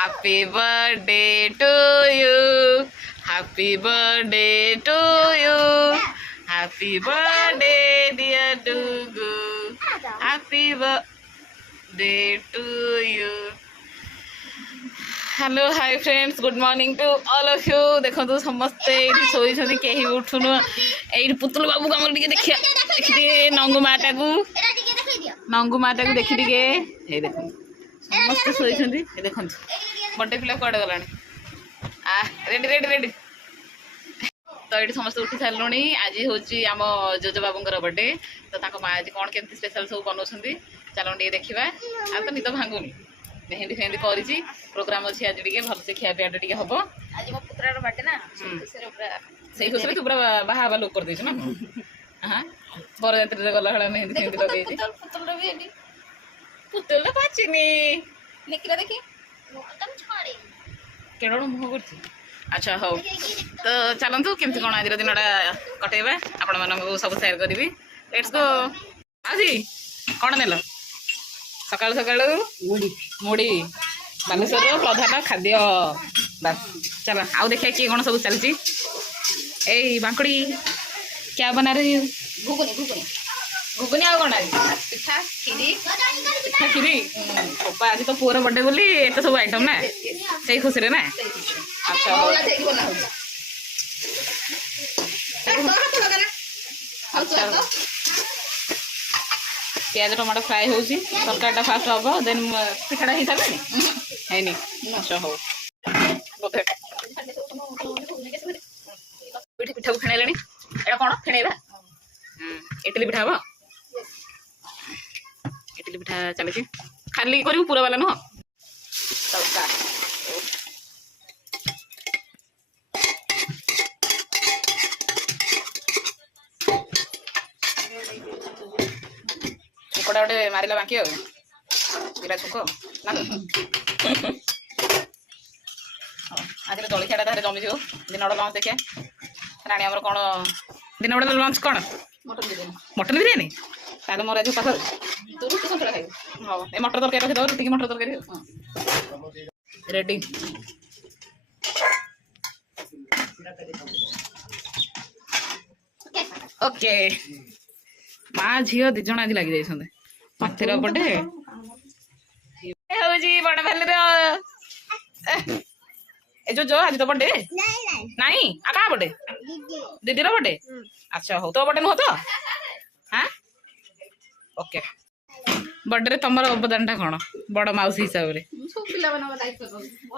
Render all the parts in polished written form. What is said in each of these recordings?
Happy birthday to you. Happy birthday to you. Happy birthday dear Dugu. Happy birthday to you. Hello hi friends good morning to all of you देखो समस्ते showy कहीं उठुन ये पुतुल बाबू को आम देखिए देखिए नंगू माटा को देखी टे ये देख समस्ते शोई देखो बर्थडे पिला कड़े गला रेडी रेडी रेडी तो ये समस्त उठी सारू आज हूँ आम जोज बाबूर बर्थडे तो माँ आज कौन केमती स्पेशल सब बनाऊँ चलो टे देखा आ तो निद भांगुनी मेहंदी फेहंदी करी प्रोग्राम अच्छी आज टे भलसे खिया पिया टे हम आज मो पुत्रार बर्थडे ना से खुशी तू पूरा बाहा लोक कर देछु ना हाँ बरजात्री गला भाई मेहंदी फेहंदी लगे पुतल पाचिनी निकला देखी केड़ मुह कर अच्छा हौ तो चलतु केमती कौन आज दिन कटेबा आपण मानक सब सेयार करी लेट्स गो आज कौन नेल सकाल सकाल मुड़ी बालेश्वर प्रधान खाद्य बस चलो आउ देखिए किए कौन सब चलती ए बांकड़ी क्या बना रही घुगुनी घुगुनी घुगुनी आ कौन आज पिठा खीरी पिठा खीरी पप्पा आज तो पुअर बर्थडे बोली एत सब आइटम ना से खुशी ना अच्छा अच्छा प्याज टमाटो फ्राए हो तरकारीटा फास्ट हम देन पिठाटा हो सारे है अच्छा हो पिठा को फेणेले एटा कौन फेणेबा इडली पिठा हम इडली पिठा चली खाली करू पूरा वाला नुह चुकड़ा गोटे मारे बाकी आरा छुक ना आज जलखिया जमी दिन लंच देखिए राणी आम कौन दिन बड़ा लंच कौन मटन बिरियानी ताले मोर आज उपास हाँ ये मटर तरकारी रखीद रुटी की मटर तरकारी रेडी ओके माँ झील दिज आज लगी जाइए मथेर बर्थडे हूँ बड़ भाई जो आज तो बर्थडे नहीं आ क्या बर्थडे दीदी बर्थडे अच्छा हो तो बर्थडे नुह तो हाँ ओके बर्थडे तुम अवदान टा कौन बड़ मौसी हिसाब से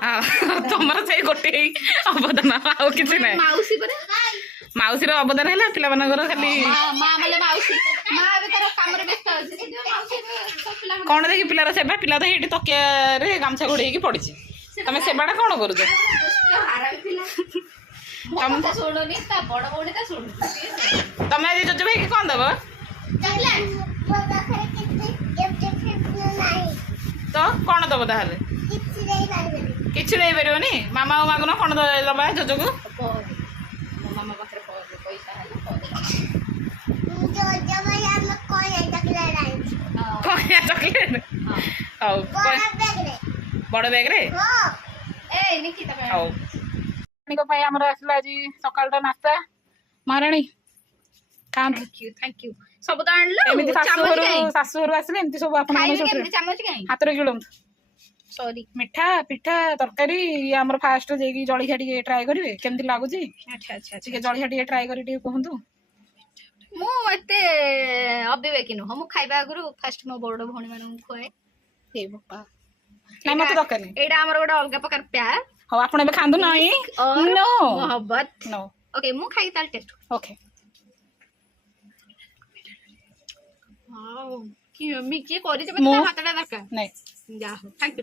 हाँ तुम से गोटे अवदान आउ कि ना मौसी अवदान है पिला खाली कौन देखिए पिलार सेवा पिला तो ये तकिया गामछा घोड़े पड़ी तुम सेवाटा कौन कर तुम आज जोज भाई कौन दब तो कौन दब ताल कि दे पारे मामा मागुन कौन दबा जोज को चॉकलेट बड़ बैग रे आज सकाल नास्ता महाराणी थैंक यू सब तो आनलो शाशुघर आसिले एमती सब हाथ रे गिलम सॉरी मिठा पिठा तरकारी हमर फास्ट जेकी जळिया टिके ट्राई करिवे केमती लागुची अच्छा अच्छा टिके जळिया टिके ट्राई करी टिके कहंतु मु एते अबेबेकी नु हम खाइबा आगु फास्ट मो बड़ भणी मानु खुआए हे बापा ना मत दरकार नहीं एडा हमर गोडा अलगा प्रकार प्यार हो आपण एबे खांदु नाही नो मोहब्बत नो ओके मु खाइ ताल टेस्ट ओके वाओ कि मी के करि जे मत हातडा दरकार नहीं जा हो थैंक यू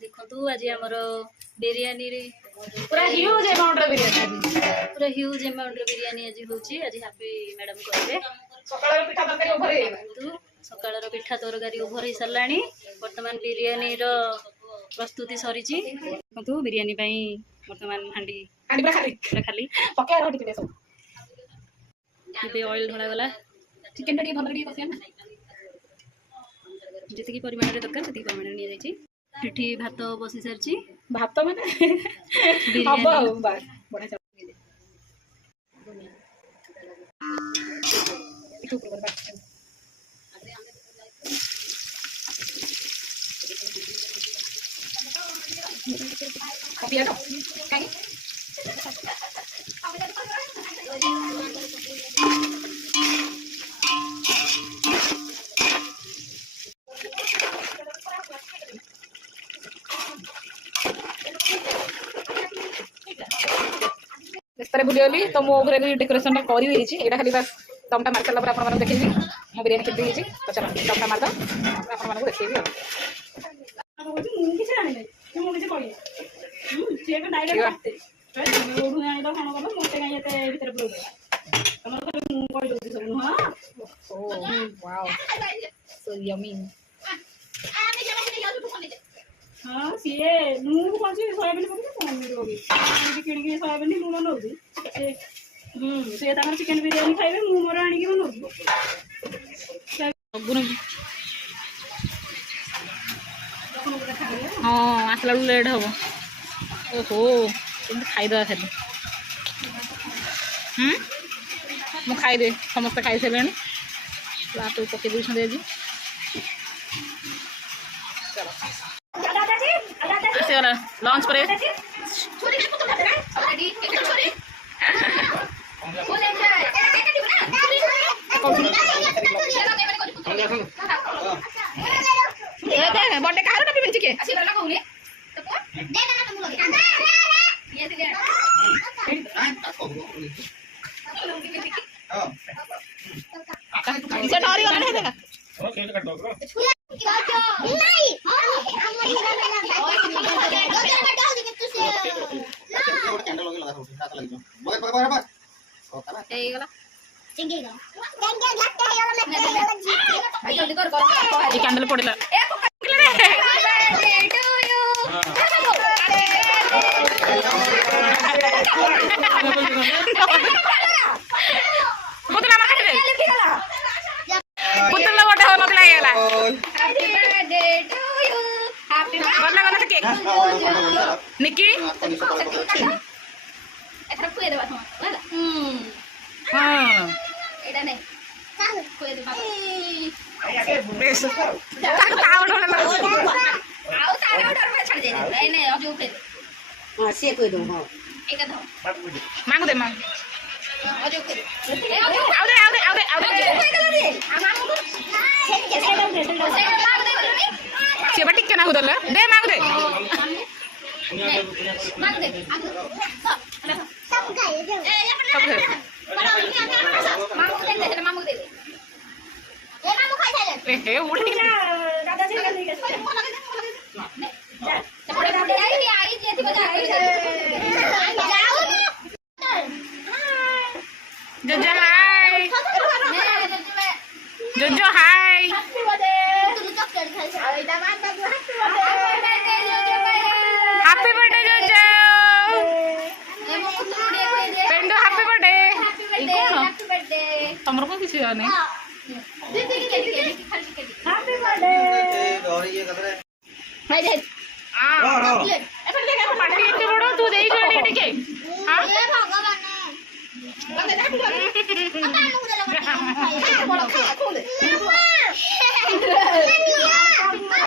देखो तू आज हमर बिरयानी रे पूरा ह्यूज अमाउंट रे बिरयानी आज होची आज हैप्पी मैडम कहले सकाळ पिठा तरकारी ओभर तू सकाळर पिठा तरकारी ओभर ही सरलाणी वर्तमान बिरयानी रो प्रस्तुति सरीची तू बिरयानी पई वर्तमान हांडी पूरा खाली पके रोटी के सब ऑयल ढला गला चिकन टा भल रे बसिया ना ଯେତିକି ପରିମାଣରେ ଦରକାର ସେତିକି ପରିମାଣରେ ନିଆଯାଇଛି। ଏଠି ଭାତ ବସି ସାରିଛି। ଭାତ ମାନେ ହବ ଆଉ ବାସ୍ ବଢିଆ ଚାଲ ବ୍ୟସ୍ତରେ ଭୁଲିଗଲି ତ ମୋ ଘରେ ବି ଡେକୋରେସନଟା କରି ଦେଇଛି। ଏଇଟା ଖାଲି ବାସ୍ ଦମଟା ମାରି ସାରିଲା ପରେ ଆପଣମାନଙ୍କୁ ଦେଖେଇବି ମୋ ବିରିୟାନୀ କେମିତି ହେଇଛି। ତ ଚାଲ ଦମଟା ମାରିଦ ଆପଣମାନଙ୍କୁ ଦେଖେଇବି ଆଉ। ମୁଁ କିଛି ଆଣିନି, ମୁଁ କିଛି କହିନି। ସିଏ ଏବେ ଡାଇରେକ୍ଟ କୋଉଠୁ ଆଣିଲ କ'ଣ କଲ ମୋତେ କାହିଁ ଏତେ ଭିତରେ ପୁରଉଛ? ତମର ଖାଲି ମୁଁ କହିଦେଉଛି ସବୁ। ହଁ wow so yummy ହଁ ସିଏ ମୁଁ କହୁଛି ସୋୟାବିନ ପକେଇକି ପନିର ପକେଇକି ଆଣିକି କିଣିକି ସୋୟାବିନ ଲୁଣ ନେଉଛି। ସେ ତାଙ୍କର ଚିକେନ ବିରିୟାନୀ ଖାଇବେ, ମୁଁ ମୋର ଆଣିକି ବନଉଛି। ହଁ ଆସିଲା ବେଳକୁ ଲେଟ୍ ହବ। ଓହୋ କେମିତି ଖାଇଦେବା ଖାଲି। ମୁଁ ଖାଇଦେ, ସମସ୍ତେ ଖାଇସାରିଲେଣି। ଲାଷ୍ଟକୁ ପକେଇ ଦେଇଛନ୍ତି ଆଜି। ଆସିଗଲା ଲଞ୍ଚ ପରେ। बर्थडे काହାର ଟାପି ବେଞ୍ଚି କେ ଆସିବାର କହୁନି ସେ ଡରି ଗଲାଣି ହେଟା ହେଇଗଲା এই ক্যান্ডেল পড়িলা পুতলা মাকে দে পুতলা বড় হলো নকলা গেলা happy birthday to you happy birthday গলা থেকে নিকি এটা খুয়ে দেবা তোমার ହେଲା হ্যাঁ এটা নেই চাল খুয়ে দেবা বেশ তাকে তাওড় হলে না আও তারে অর্ডার করে ছাড় দেই এই নে অজু খুয়ে দে हां से খুয়ে দাও हां এটা দাও মাগো দে মাগো অজু খুয়ে দে আও দে আও দে আও দে আও দে খুয়ে দে রে আমাগো সেটা দে সেটা মাগো দে বলনি সে বাটি কেনা হুদল দে মাগো দে মাগো দে सब गाय दे ए अपन मामू दे दे मामू दे दे ए मामू खाई खाई ले ए उड़ी ना दादाजी का नहीं कैसे जा चपड़े दादी आई जेती बजा जाओ जोजो हाय जोजो हाय हैप्पी बर्थडे तू चॉकलेट खाई आईदा माता को हैप्पी बर्थडे जोजो पेंडो हैप्पी बर्थडे हैप्पी बर्थडे तमरो को किसी नहीं हैप्पी बर्थडे और ये कलर है हाय दे चॉकलेट अपन ले अपन पार्टी इतने बड़ो तू देई छोड़ी टिके हां ये भगवान बंदे जा अपन मुझे लगा बड़ा खा खोले